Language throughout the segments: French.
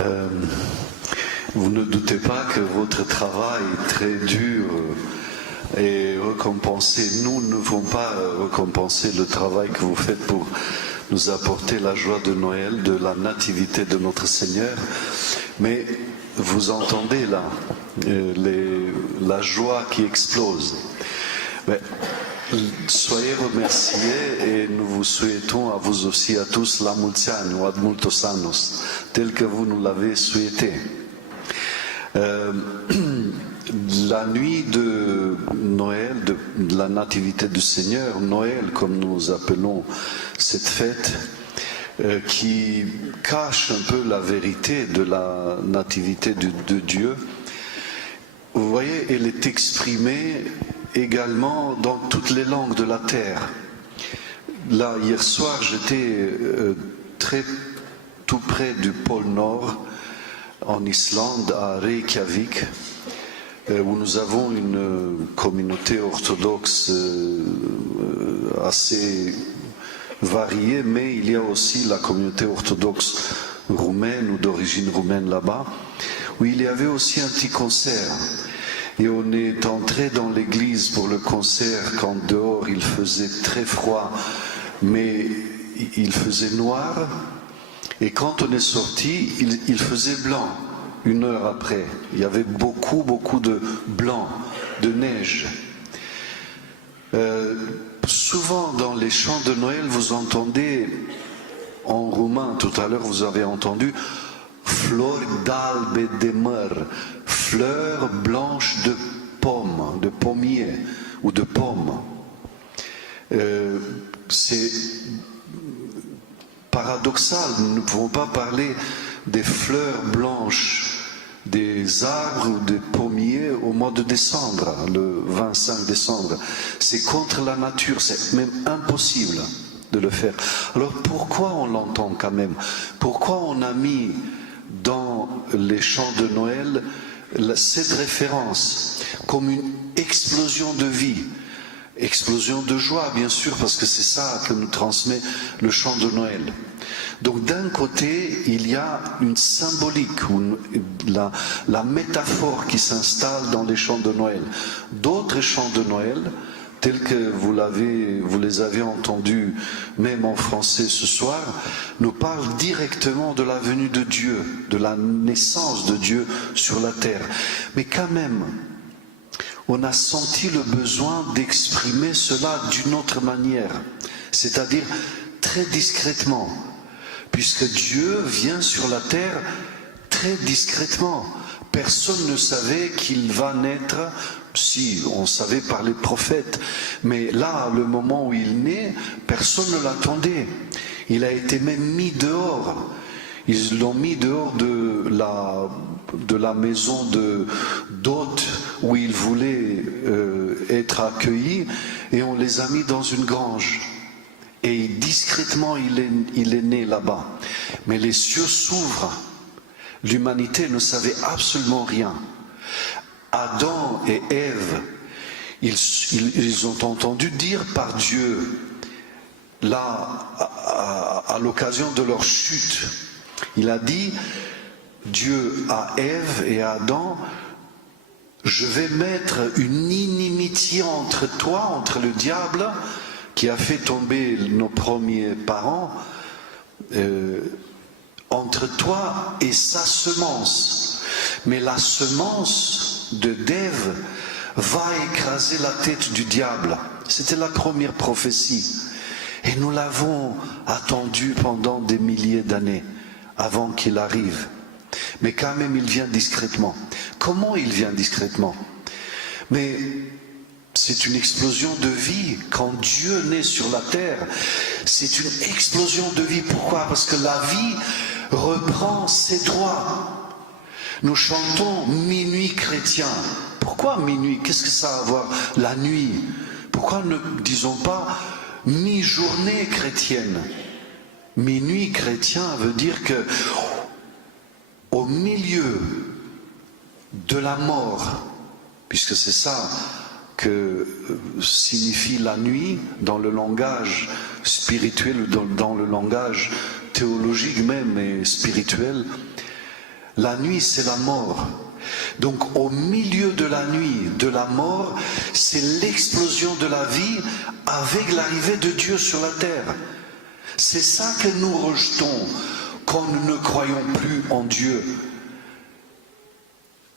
Euh, vous ne doutez pas que votre travail est très dur et récompensé. Nous ne pouvons pas récompenser le travail que vous faites pour nous apporter la joie de Noël, de la nativité de notre Seigneur. Mais vous entendez là la joie qui explose. Mais, soyez remerciés et nous vous souhaitons à vous aussi, à tous, la multi anni ou ad multos annos, tel que vous nous l'avez souhaité. La nuit de Noël, de la nativité du Seigneur, Noël comme nous appelons cette fête, qui cache un peu la vérité de la nativité de Dieu, vous voyez, elle est exprimée également dans toutes les langues de la terre. Là, hier soir, j'étais tout près du pôle Nord, en Islande, à Reykjavik, où nous avons une communauté orthodoxe assez variée, mais il y a aussi la communauté orthodoxe roumaine ou d'origine roumaine là-bas, où il y avait aussi un petit concert. Et on est entré dans l'église pour le concert quand dehors il faisait très froid, mais il faisait noir. Et quand on est sorti, il faisait blanc. Une heure après, il y avait beaucoup de blanc, de neige. Souvent dans les chants de Noël, vous entendez en roumain, tout à l'heure vous avez entendu flori d'albe de măr, fleurs blanches de pommes, de pommier ou de pommes. C'est paradoxal, nous ne pouvons pas parler des fleurs blanches des arbres ou des pommiers au mois de décembre, le 25 décembre. C'est contre la nature, c'est même impossible de le faire. Alors pourquoi on l'entend quand même? Pourquoi on a mis dans les chants de Noël cette référence comme une explosion de vie, explosion de joie bien sûr, parce que c'est ça que nous transmet le chant de Noël. Donc d'un côté il y a une symbolique, la métaphore qui s'installe dans les chants de Noël. D'autres chants de Noël, tels que vous les avez entendus même en français ce soir, nous parlent directement de la venue de Dieu, de la naissance de Dieu sur la terre. Mais quand même, on a senti le besoin d'exprimer cela d'une autre manière, c'est-à-dire très discrètement, puisque Dieu vient sur la terre très discrètement. Personne ne savait qu'il va naître. Si, on savait par les prophètes, mais là, le moment où il naît, personne ne l'attendait. Il a été même mis dehors. Ils l'ont mis dehors de la maison d'hôtes où il voulait être accueilli, et on les a mis dans une grange. Et discrètement, il est né là-bas. Mais les cieux s'ouvrent. L'humanité ne savait absolument rien. Adam et Ève, ils ont entendu dire par Dieu, là, à l'occasion de leur chute, il a dit, Dieu à Ève et à Adam, je vais mettre une inimitié entre toi, entre le diable, qui a fait tomber nos premiers parents, entre toi et sa semence. Mais la semence d'Ève va écraser la tête du diable. C'était la première prophétie. Et nous l'avons attendu pendant des milliers d'années avant qu'il arrive. Mais quand même, il vient discrètement. Comment il vient discrètement? Mais c'est une explosion de vie. Quand Dieu naît sur la terre, c'est une explosion de vie. Pourquoi? Parce que la vie reprend ses droits. Nous chantons minuit chrétien. Pourquoi minuit? Qu'est-ce que ça a à voir? La nuit. Pourquoi ne disons pas mi-journée chrétienne? Minuit chrétien veut dire que au milieu de la mort, puisque c'est ça que signifie la nuit dans le langage spirituel, dans le langage théologique même et spirituel, La nuit, c'est la mort. Donc au milieu de la nuit, de la mort, c'est l'explosion de la vie avec l'arrivée de Dieu sur la terre. C'est ça que nous rejetons quand nous ne croyons plus en Dieu.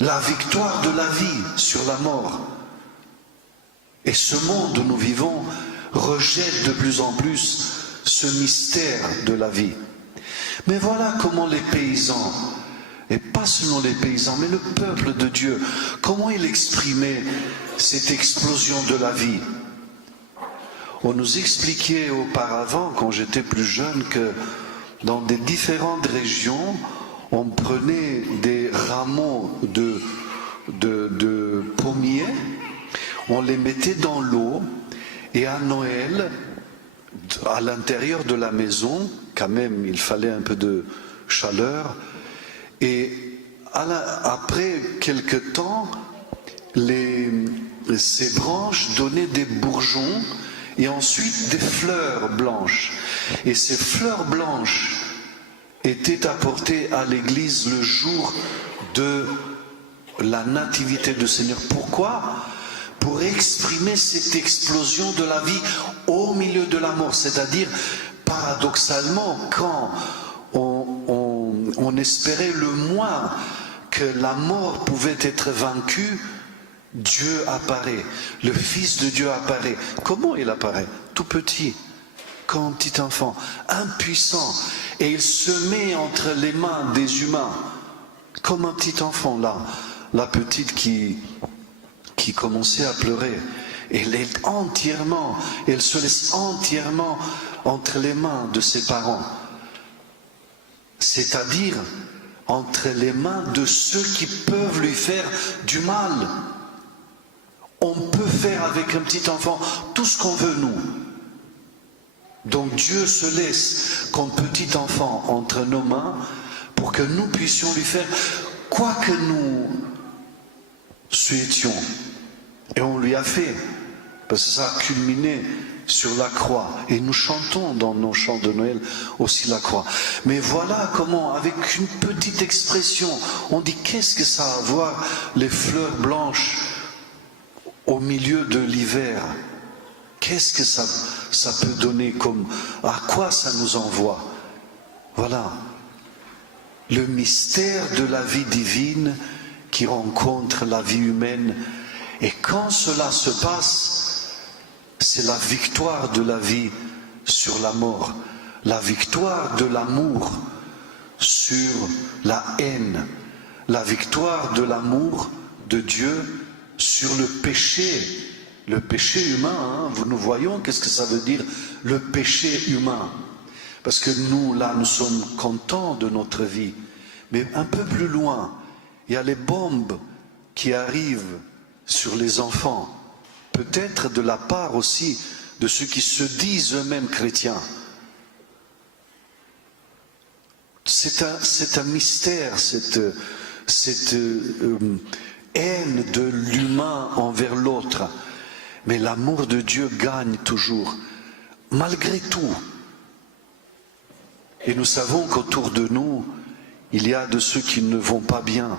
La victoire de la vie sur la mort. Et ce monde où nous vivons rejette de plus en plus ce mystère de la vie. Mais voilà comment les paysans, et pas seulement les paysans, mais le peuple de Dieu, comment il exprimait cette explosion de la vie. On nous expliquait auparavant, quand j'étais plus jeune, que dans des différentes régions, on prenait des rameaux de pommiers, on les mettait dans l'eau, et à Noël, à l'intérieur de la maison, quand même il fallait un peu de chaleur, et après quelque temps, ces branches donnaient des bourgeons et ensuite des fleurs blanches. Et ces fleurs blanches étaient apportées à l'église le jour de la nativité du Seigneur. Pourquoi ? Pour exprimer cette explosion de la vie au milieu de la mort. C'est-à-dire, paradoxalement, quand on espérait le moins que la mort pouvait être vaincue, Dieu apparaît, le Fils de Dieu apparaît. Comment il apparaît? Tout petit, comme un petit enfant, impuissant, et il se met entre les mains des humains, comme un petit enfant là, la petite qui commençait à pleurer. Elle se laisse entièrement entre les mains de ses parents. C'est-à-dire entre les mains de ceux qui peuvent lui faire du mal. On peut faire avec un petit enfant tout ce qu'on veut, nous. Donc Dieu se laisse comme petit enfant entre nos mains pour que nous puissions lui faire quoi que nous souhaitions. Et on lui a fait, parce que ça a culminé sur la croix. Et nous chantons dans nos chants de Noël aussi la croix. Mais voilà comment, avec une petite expression, on dit qu'est-ce que ça a à voir, les fleurs blanches au milieu de l'hiver? Qu'est-ce que ça peut donner comme... À quoi ça nous envoie? Voilà. Le mystère de la vie divine qui rencontre la vie humaine. Et quand cela se passe, c'est la victoire de la vie sur la mort, la victoire de l'amour sur la haine, la victoire de l'amour de Dieu sur le péché humain. Hein, nous voyons qu'est-ce que ça veut dire le péché humain. Parce que nous, là, nous sommes contents de notre vie. Mais un peu plus loin, il y a les bombes qui arrivent sur les enfants, peut-être de la part aussi de ceux qui se disent eux-mêmes chrétiens. C'est un mystère, cette haine de l'humain envers l'autre. Mais l'amour de Dieu gagne toujours, malgré tout. Et nous savons qu'autour de nous, il y a de ceux qui ne vont pas bien.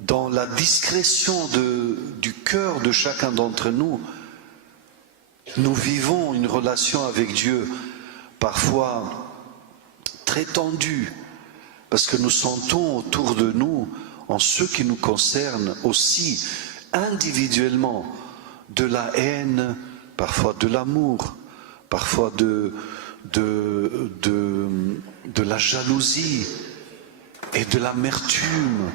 Dans la discrétion du cœur de chacun d'entre nous, nous vivons une relation avec Dieu parfois très tendue, parce que nous sentons autour de nous, en ce qui nous concerne aussi individuellement, de la haine, parfois de l'amour, parfois de la jalousie et de l'amertume.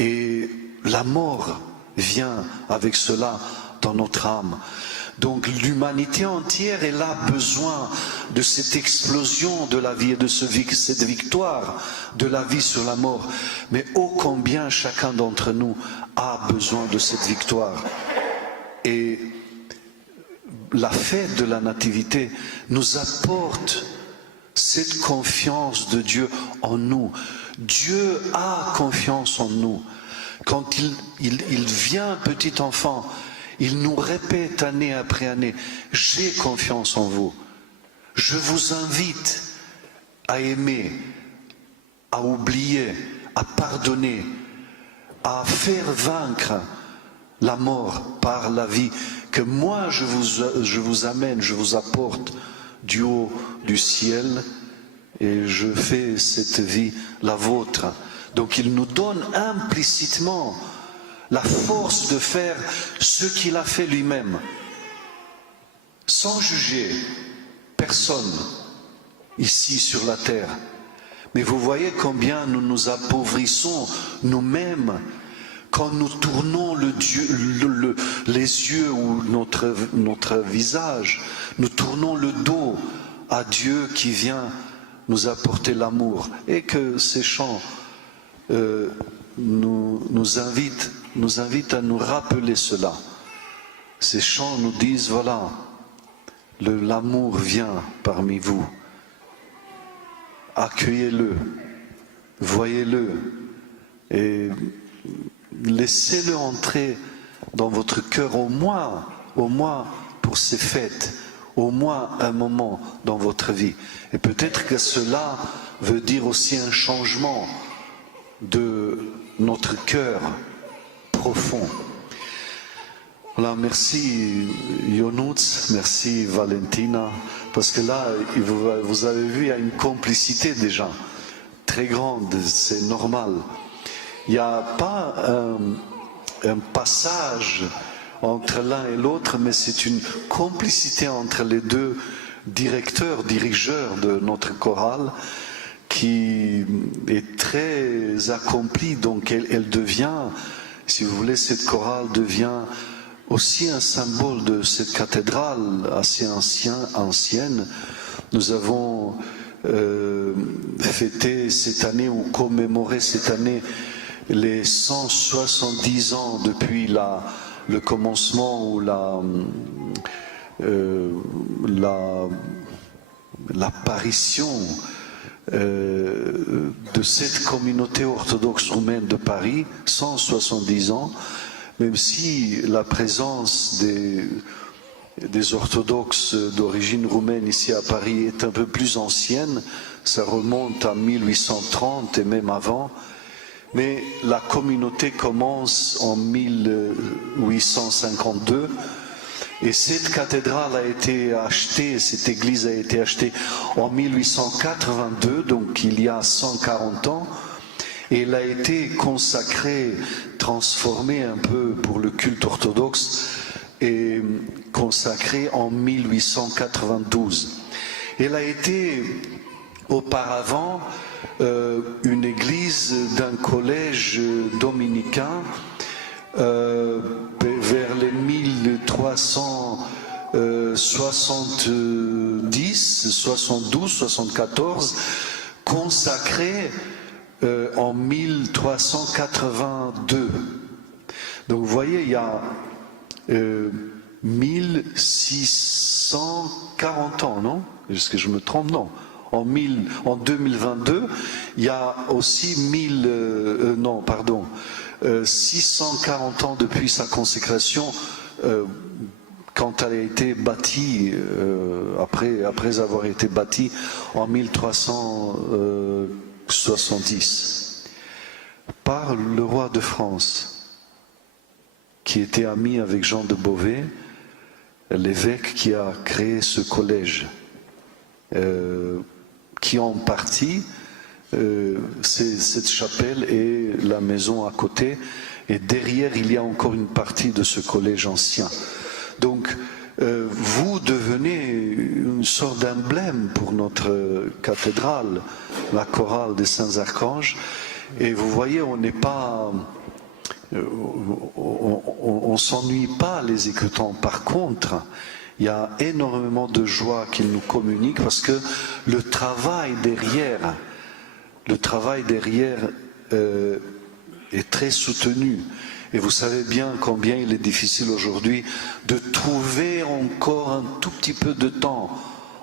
Et la mort vient avec cela dans notre âme. Donc l'humanité entière, elle a besoin de cette explosion de la vie et de cette victoire de la vie sur la mort. Mais ô combien chacun d'entre nous a besoin de cette victoire. Et la fête de la Nativité nous apporte cette confiance de Dieu en nous. Dieu a confiance en nous. Quand il vient petit enfant, il nous répète année après année, j'ai confiance en vous. Je vous invite à aimer, à oublier, à pardonner, à faire vaincre la mort par la vie que moi je vous amène, je vous apporte du haut du ciel et je fais cette vie la vôtre. Donc il nous donne implicitement la force de faire ce qu'il a fait lui-même, sans juger personne ici sur la terre. Mais vous voyez combien nous nous appauvrissons nous-mêmes quand nous tournons les yeux ou notre visage, nous tournons le dos à Dieu qui vient nous apporter l'amour. Et que ces chants nous invitent à nous rappeler cela. Ces chants nous disent, voilà, l'amour vient parmi vous. Accueillez-le, voyez-le et laissez-le entrer dans votre cœur au moins pour ces fêtes, au moins un moment dans votre vie. Et peut-être que cela veut dire aussi un changement de notre cœur profond. Voilà, merci Yonuts, merci Valentina, parce que là, vous avez vu, il y a une complicité déjà très grande, c'est normal. Il n'y a pas un passage entre l'un et l'autre, mais c'est une complicité entre les deux dirigeurs de notre chorale qui est très accomplie. Donc elle devient, si vous voulez, cette chorale devient aussi un symbole de cette cathédrale assez ancienne. Nous avons fêté cette année ou commémoré cette année les 170 ans depuis le commencement ou l'apparition de cette communauté orthodoxe roumaine de Paris, 170 ans, même si la présence des orthodoxes d'origine roumaine ici à Paris est un peu plus ancienne, ça remonte à 1830 et même avant, mais la communauté commence en 1852 et cette cathédrale a été achetée, cette église a été achetée en 1882, donc il y a 140 ans, et elle a été consacrée, transformée un peu pour le culte orthodoxe et consacrée en 1892. Elle a été auparavant une église d'un collège dominicain vers les 1370, 72, 74, consacrée en 1382. Donc vous voyez, il y a 1640 ans, non? Est-ce que je me trompe? Non. En 2022, il y a aussi 640 ans depuis sa consécration, quand elle a été bâtie, après avoir été bâtie en 1370, par le roi de France, qui était ami avec Jean de Beauvais, l'évêque qui a créé ce collège. Qui en partie, cette chapelle et la maison à côté, et derrière il y a encore une partie de ce collège ancien. Donc vous devenez une sorte d'emblème pour notre cathédrale, la chorale des Saints Archanges, et vous voyez, on n'est pas, on s'ennuie pas les écoutant. Par contre, il y a énormément de joie qu'il nous communique parce que le travail derrière est très soutenu. Et vous savez bien combien il est difficile aujourd'hui de trouver encore un tout petit peu de temps,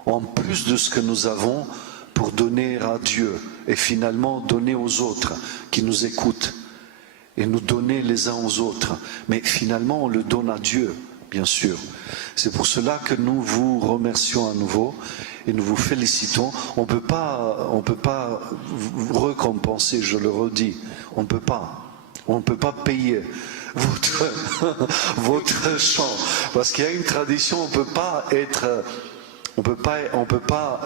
en plus de ce que nous avons, pour donner à Dieu et finalement donner aux autres qui nous écoutent et nous donner les uns aux autres. Mais finalement, on le donne à Dieu. bien sûr. C'est pour cela que nous vous remercions à nouveau et nous vous félicitons. On ne peut pas vous récompenser, je le redis. On ne peut pas. On ne peut pas payer votre chant. Parce qu'il y a une tradition, on ne peut pas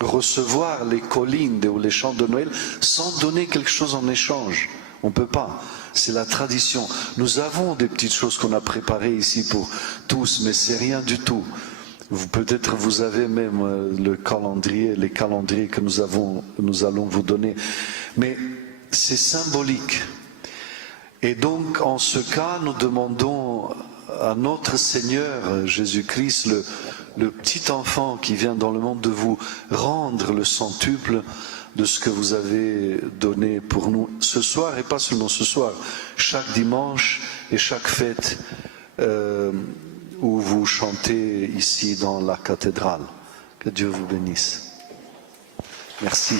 recevoir les collines ou les chants de Noël sans donner quelque chose en échange. On ne peut pas. C'est la tradition. Nous avons des petites choses qu'on a préparées ici pour tous, mais c'est rien du tout. Peut-être vous avez même les calendriers que nous allons vous donner. Mais c'est symbolique. Et donc, en ce cas, nous demandons à notre Seigneur Jésus-Christ, le petit enfant qui vient dans le monde, de vous rendre le centuple de ce que vous avez donné pour nous ce soir, et pas seulement ce soir, chaque dimanche et chaque fête où vous chantez ici dans la cathédrale. Que Dieu vous bénisse. Merci.